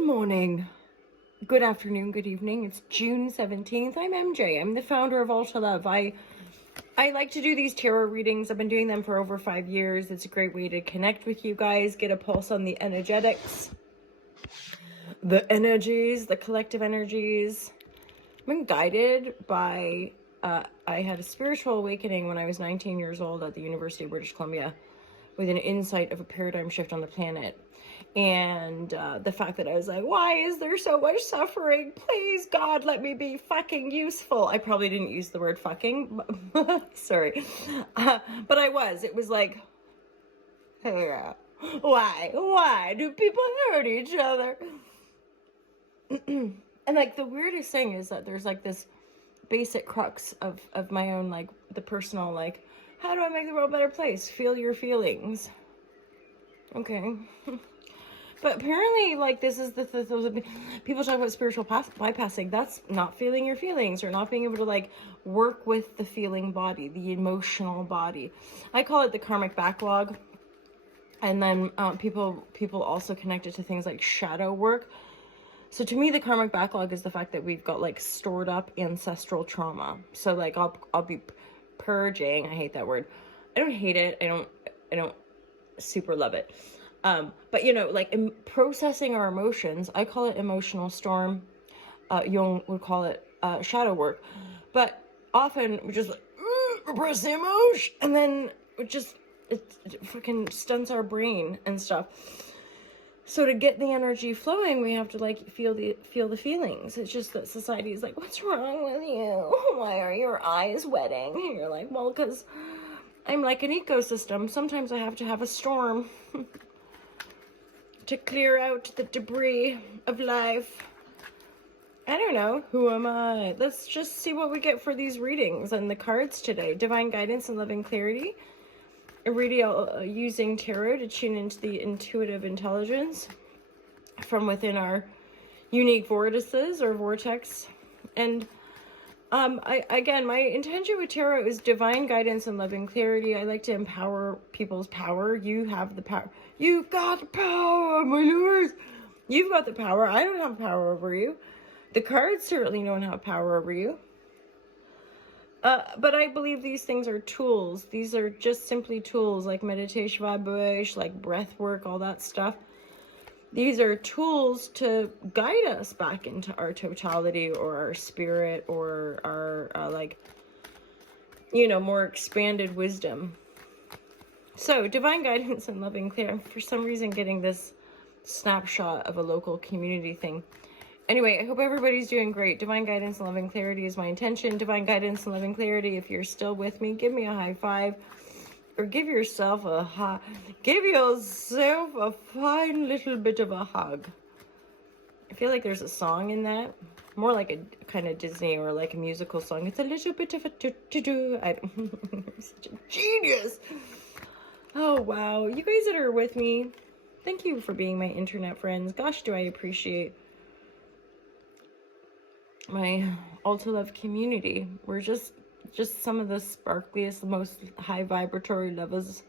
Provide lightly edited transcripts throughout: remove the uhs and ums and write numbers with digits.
Good morning, good afternoon, good evening. It's June 17th. I'm MJ. I'm the founder of All to Love. I like to do these tarot readings. I've been doing them for over 5 years. It's a great way to connect with you guys, get a pulse on the energetics, the energies, the collective energies. I've been guided by, I had a spiritual awakening when I was 19 years old at the University of British Columbia with an insight of a paradigm shift on the planet. And the fact that I was like, why is there so much suffering? Please, God, let me be fucking useful. I probably didn't use the word fucking. Sorry. But I was. It was like, yeah, why do people hurt each other? And like the weirdest thing is that there's like this basic crux of my own, like the personal, like, how do I make the world a better place? Feel your feelings. Okay. But apparently, like, this is the people talk about spiritual bypassing. That's not feeling your feelings or not being able to, like, work with the feeling body, the emotional body. I call it the karmic backlog. And then people also connect it to things like shadow work. So to me, the karmic backlog is the fact that we've got, like, stored up ancestral trauma. So, like, I'll be purging. I hate that word. I don't hate it. I don't super love it. But you know, like processing our emotions, I call it emotional storm. Jung would call it shadow work. But often we just like, repress the emotion, and then it fucking stunts our brain and stuff. So to get the energy flowing, we have to like feel the feelings. It's just that society is like, what's wrong with you? Why are your eyes wetting? And you're like, well, because I'm like an ecosystem. Sometimes I have to have a storm to clear out the debris of life. I don't know. Who am I? Let's just see what we get for these readings and the cards today. Divine guidance and loving clarity. A reading using tarot to tune into the intuitive intelligence from within our unique vortices or vortex. And again, my intention with tarot is divine guidance and loving clarity. I like to empower people's power. You have the power. You've got the power, my lords. You've got the power. I don't have power over you. The cards certainly don't have power over you. But I believe these things are tools. These are just simply tools like meditation, vibration, like breath work, all that stuff. These are tools to guide us back into our totality or our spirit or our like, you know, more expanded wisdom. So divine guidance and loving clarity. I'm for some reason getting this snapshot of a local community thing. Anyway, I hope everybody's doing great. Divine guidance and loving clarity is my intention. Divine guidance and loving clarity. If you're still with me, give me a high five. Or give yourself a fine little bit of a hug. I feel like there's a song in that. More like a kind of Disney or like a musical song. It's a little bit of a do-do-do. I'm such a genius. Oh, wow. You guys that are with me, thank you for being my internet friends. Gosh, do I appreciate my All to Love community. We're just some of the sparkliest, most high vibratory levels.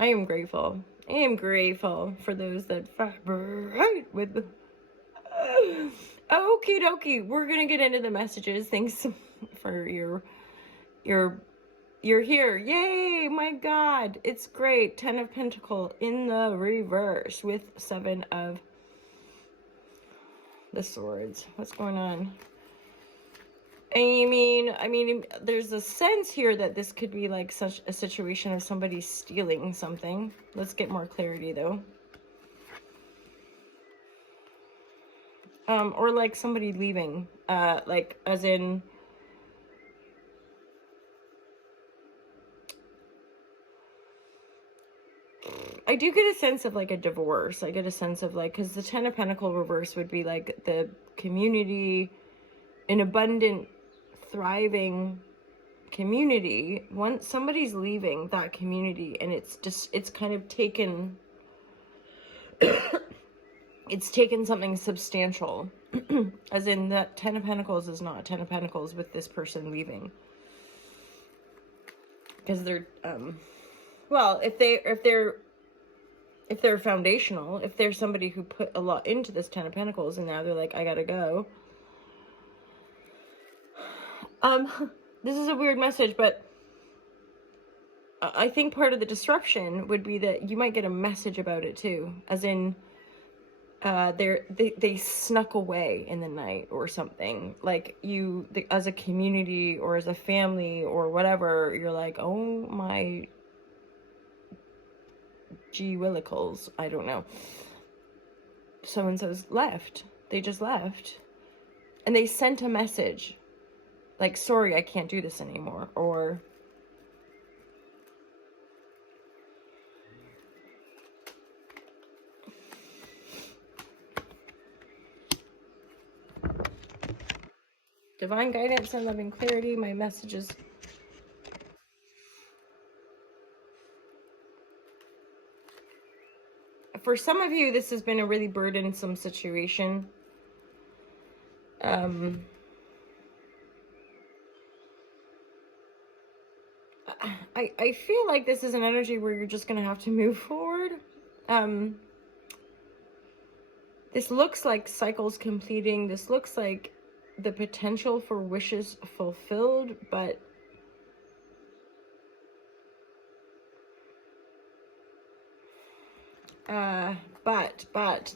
I am grateful. I am grateful for those that vibrate with the... Okie dokie. We're gonna get into the messages. Thanks for your you're here. Yay, my God. It's great. 10 of Pentacles in the reverse with 7 of the Swords. What's going on? I mean, there's a sense here that this could be like such a situation of somebody stealing something. Let's get more clarity though. Or like somebody leaving, like as in, I do get a sense of like a divorce. I get a sense of like, because the 10 of Pentacles reverse would be like the community, an abundant, thriving community. Once somebody's leaving that community and it's kind of taken, it's taken something substantial. As in that 10 of Pentacles is not 10 of Pentacles with this person leaving. Because they're, well, if they're if they're foundational, if there's somebody who put a lot into this Ten of Pentacles and now they're like, I gotta go. This is a weird message, but I think part of the disruption would be that you might get a message about it too, as in they snuck away in the night or something. Like as a community or as a family or whatever, you're like, oh my gee willikers, I don't know. So-and-so's left. They just left. And they sent a message. Like, sorry, I can't do this anymore. Or divine guidance and loving clarity, my messages. For some of you, this has been a really burdensome situation. I feel like this is an energy where you're just going to have to move forward. This looks like cycles completing. This looks like the potential for wishes fulfilled, but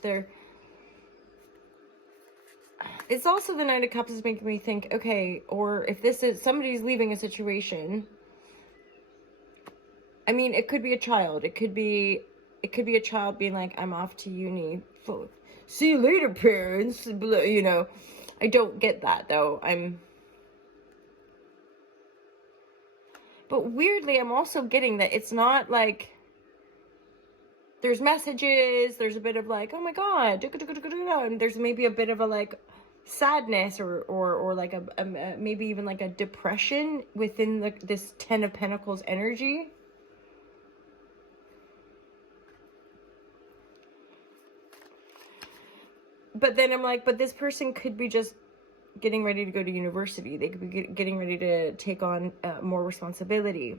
there, it's also the Knight of Cups is making me think, okay, or if this is somebody's leaving a situation, I mean, it could be a child, it could be a child being like, I'm off to uni, see you later, parents, you know. I don't get that though. But weirdly, I'm also getting that it's not like there's messages, there's a bit of like, oh my god, and there's maybe a bit of a like sadness or like a maybe even like a depression within this Ten of Pentacles energy. But then I'm like, but this person could be just getting ready to go to university. They could be getting ready to take on more responsibility.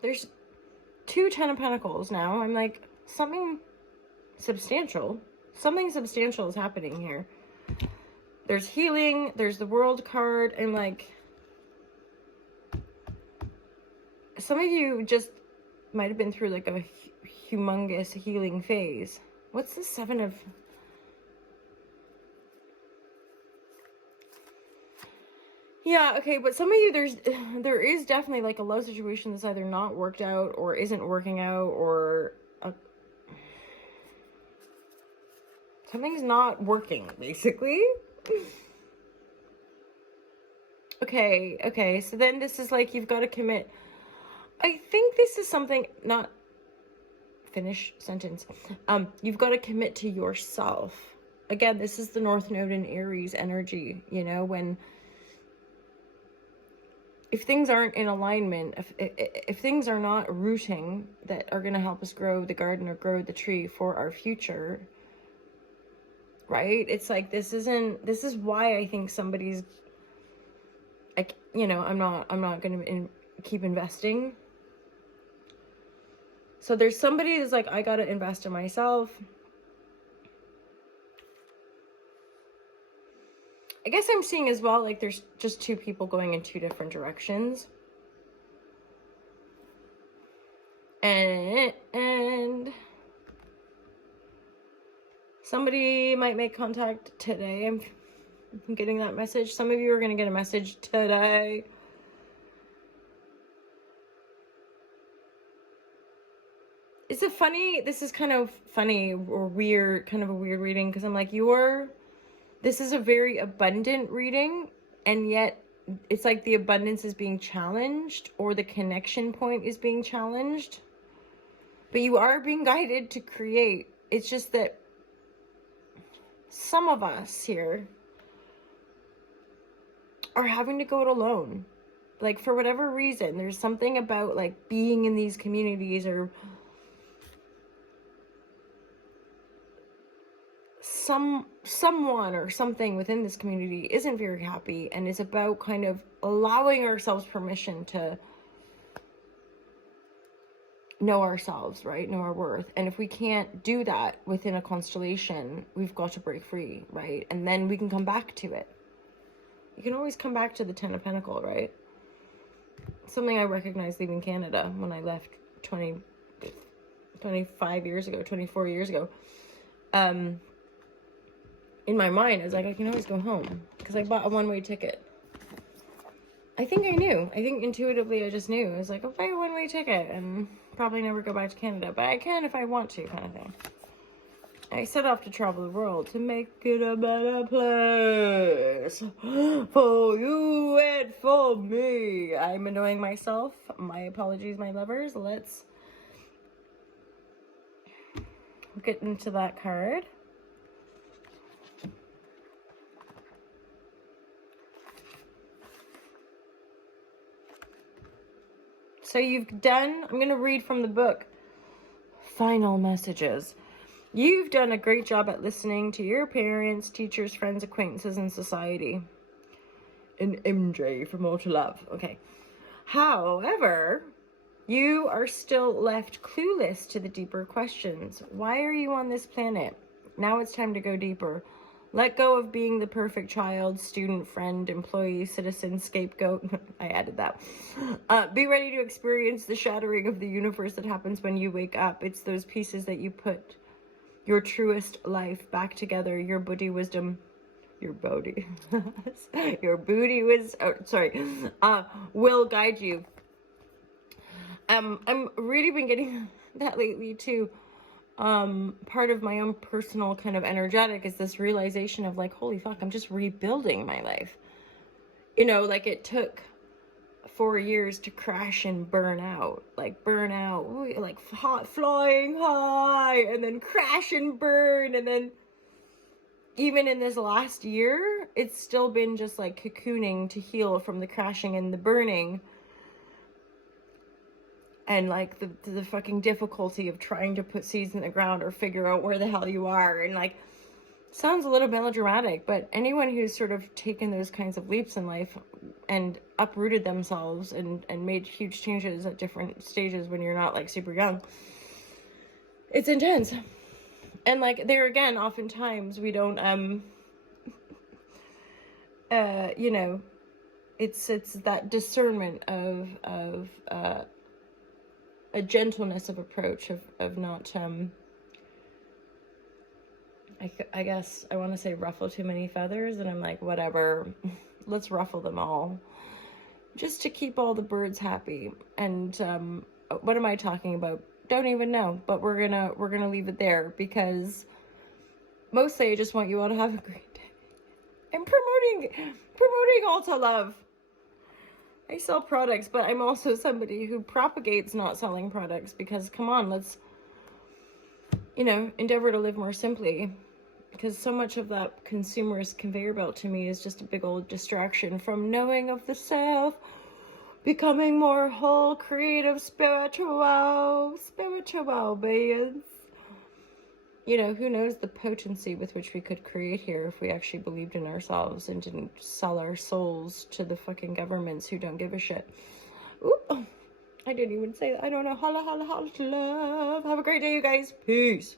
There's 2 Ten of Pentacles now. I'm like, something substantial is happening here. There's healing, there's the World card, and like, some of you just might have been through like a humongous healing phase. What's the 7 of... Yeah, okay, but some of you, there is definitely like a love situation that's either not worked out or isn't working out, or something's not working, basically. Okay, so then this is like, you've got to commit. I think this is something, not finish sentence. You've got to commit to yourself. Again, this is the North Node in Aries energy, you know, when if things aren't in alignment, if things are not rooting that are going to help us grow the garden or grow the tree for our future, right? It's like, this is why I think somebody's like, you know, I'm not going to keep investing. So there's somebody that's like, I got to invest in myself. I guess I'm seeing as well, like, there's just 2 people going in 2 different directions. And somebody might make contact today. I'm getting that message. Some of you are going to get a message today. This is kind of funny or weird, kind of a weird reading, because I'm like, this is a very abundant reading, and yet it's like the abundance is being challenged, or the connection point is being challenged. But you are being guided to create. It's just that some of us here are having to go it alone. Like, for whatever reason, there's something about like being in these communities, or someone or something within this community isn't very happy, and is about kind of allowing ourselves permission to know ourselves, right? Know our worth. And if we can't do that within a constellation, we've got to break free, right? And then we can come back to it. You can always come back to the 10 of Pentacles, right? Something I recognized leaving Canada when I left 25 years ago, 24 years ago. In my mind, I was like, I can always go home because I bought a one-way ticket. I think I knew. I think intuitively I just knew. I was like, I'll buy a one-way ticket and probably never go back to Canada, but I can if I want to, kind of thing. I set off to travel the world to make it a better place for you and for me. I'm annoying myself. My apologies, my lovers. Let's get into that card. So you've done, I'm going to read from the book, Final Messages. You've done a great job at listening to your parents, teachers, friends, acquaintances, and society. An MJ from All to Love. Okay. However, you are still left clueless to the deeper questions. Why are you on this planet? Now it's time to go deeper. Let go of being the perfect child, student, friend, employee, citizen, scapegoat. I added that. Be ready to experience the shattering of the universe that happens when you wake up. It's those pieces that you put your truest life back together. Your booty wisdom. Your booty. Your booty was. Oh, sorry. Will guide you. I'm really been getting that lately too. Part of my own personal kind of energetic is this realization of like, holy fuck, I'm just rebuilding my life. You know, like it took 4 years to crash and burn out, like flying high and then crash and burn. And then even in this last year, it's still been just like cocooning to heal from the crashing and the burning. And like the fucking difficulty of trying to put seeds in the ground or figure out where the hell you are. And like, sounds a little melodramatic, but anyone who's sort of taken those kinds of leaps in life and uprooted themselves and made huge changes at different stages when you're not like super young, it's intense. And like there again, oftentimes we don't, you know, it's that discernment of a gentleness of approach of not, I guess I want to say ruffle too many feathers, and I'm like, whatever, let's ruffle them all just to keep all the birds happy. And what am I talking about? Don't even know, but we're gonna leave it there, because mostly I just want you all to have a great day. I'm promoting All to Love. I sell products, but I'm also somebody who propagates not selling products, because come on, let's, you know, endeavor to live more simply, because so much of that consumerist conveyor belt to me is just a big old distraction from knowing of the self, becoming more whole, creative, spiritual beings. You know, who knows the potency with which we could create here if we actually believed in ourselves and didn't sell our souls to the fucking governments who don't give a shit. Ooh, I didn't even say that. I don't know. Holla, holla, holla to love. Have a great day, you guys. Peace.